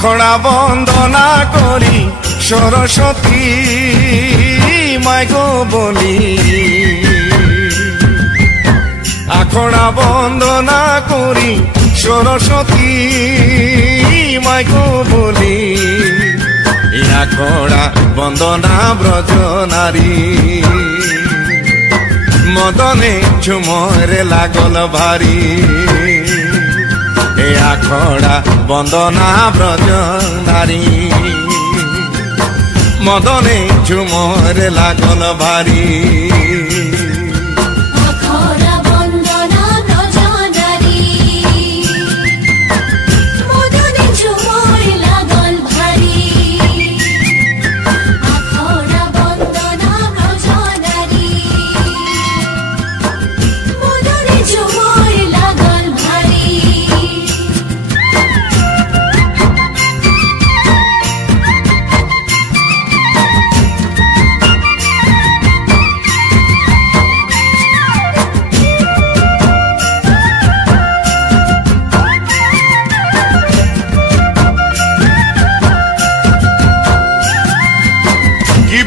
আখড়া বন্দনা করি সরস্বতী মাইগো বলি, আখড়া বন্দনা করি সরস্বতী মাইগো বলি, আখড়া বন্দনা ব্রজ নারী মদনে ঝুমরে লাগল ভারি, এ আখড়া বন্দনা ব্রজ নারী মদনে ঝুমরে লাগল ভারি।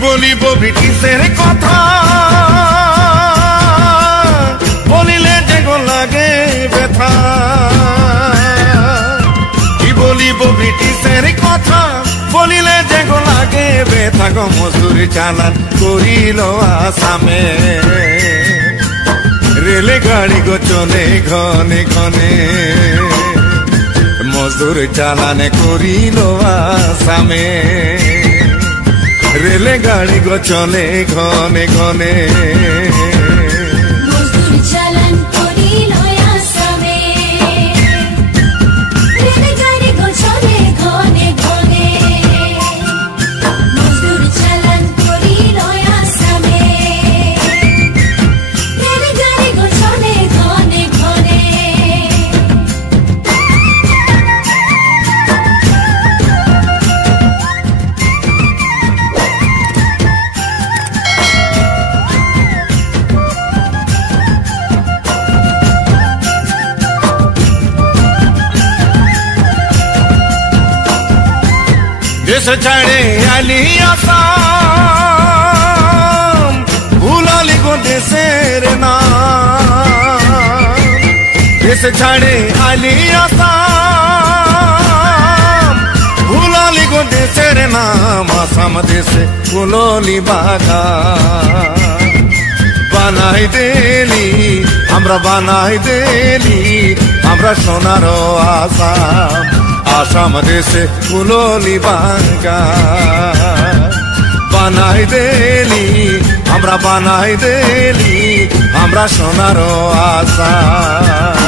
বলিব ব্রিটিশের কথা বলিলে যে গো লাগে ব্যথা, কি বলিব ব্রিটিশের কথা বলিলে যে গো লাগে ব্যথা গো, মজদুরি চালান করিল আসামে, রেলে গাড়ি গো চলে ঘনে ঘনে, মজদুরি চালান করিল আসামে, রেলে গাড়ি গো চলে ঘনে ঘনে, মজদুর চালান করিল আসামে, রেলে গাড়ি গো চলে ঘনে ঘনে, মজদুর চালান করিল আসামে, রেলে গাড়ি গো চলে ঘনে ঘনে। দেশ ছাড়ে আলি আসাম, ভুলালি গো দেশের নাম, দেশ ছাড়ে আলি আসাম, ভুলালি গো দেশের নাম, আসাম দেশে ফুললি বাগান বানাই দেলি আমরা, বানাই দেলি আমরা সোনার আসাম, আসাম দেশে ফুললি বাগান বানাই দেলি আমরা, বানাই দেলি আমরা সোনার আসাম।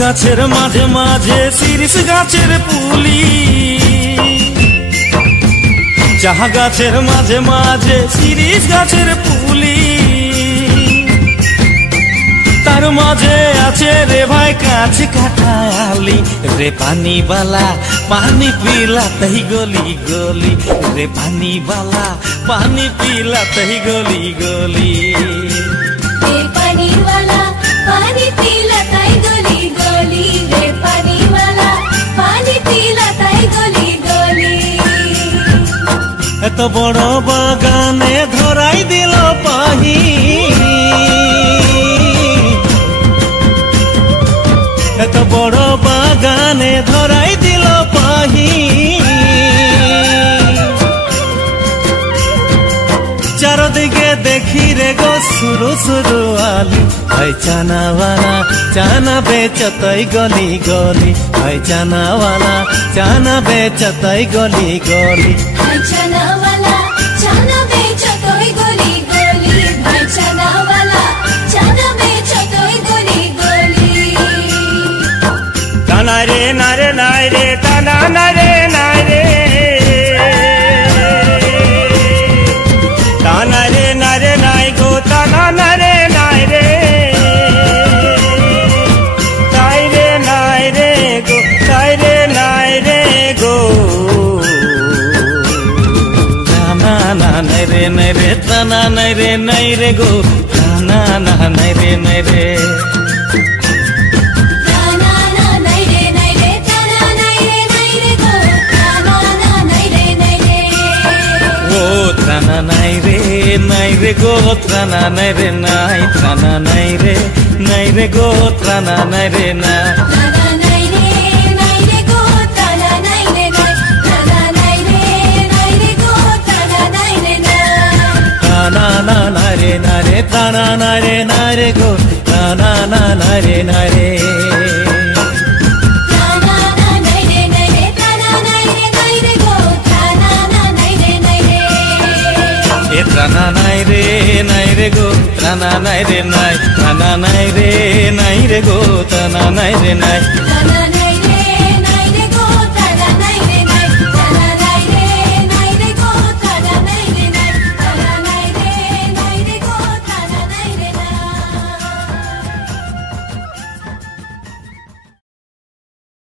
গাছের মাঝে মাঝে শিরিষ গাছের পুলি, চাহা গাছের মাঝে মাঝে শিরিষ গাছের পুলি, তার মাঝে আছে রে ভাই কাছে কাটালি, রে পানি বালা পানি পিলা তহি গলি গলি, রে পানি বালা পানি পিলা তহি গলি গলি, রে পানি বালা পানি পিলা তাই গলি গলি, রে পানি বালা পানি পিলা তাই গলি গলি। এত বড় বাগানে ধরাই দিল পাহি, এত বড় বাগানে ধরাই দিল পাহি, চারদিকে দেখি রে গো সুরু সুরু আলি, ভাই চানাওয়ালা চানা বেচতই গলি গলি, ভাই চানাওয়ালা চানা বেচতই গলি গলি, ভাই চানাওয়ালা চানা বেচতই তোই গলি গলি ভাই চানাওয়ালা চানা বেচো তোই গলি গলি তানা রে নারে নাই রে তানা নারে নাই রে তানা রে নারে নাই গো তানা নারে নাই রে তাই রে নাই রে গো তাই রে নাই রে গো তানা না নাই রে নাই রে তানা নাই রে নাই রে গো তানা না নাই রে নাই রে তানা না নাই রে তানা নাই রে গো তানা না নাই রে ও ত্রানা নাই রে গো ত্রানা নাই রে নাই ত্রানা নাই রে গো ত্রানা নাই রে না তানা নাই রে গো তানা নাই রে তানা নাই রে গো তানা নাই রে তানা না না রে তানা না রে গো তানা না রে তানা না নাই রে তানা নাই রে গো তানা না নাই রে এ ত্রানা নাই রে গো ত্রানা নাই রে গো তানা নাই তানা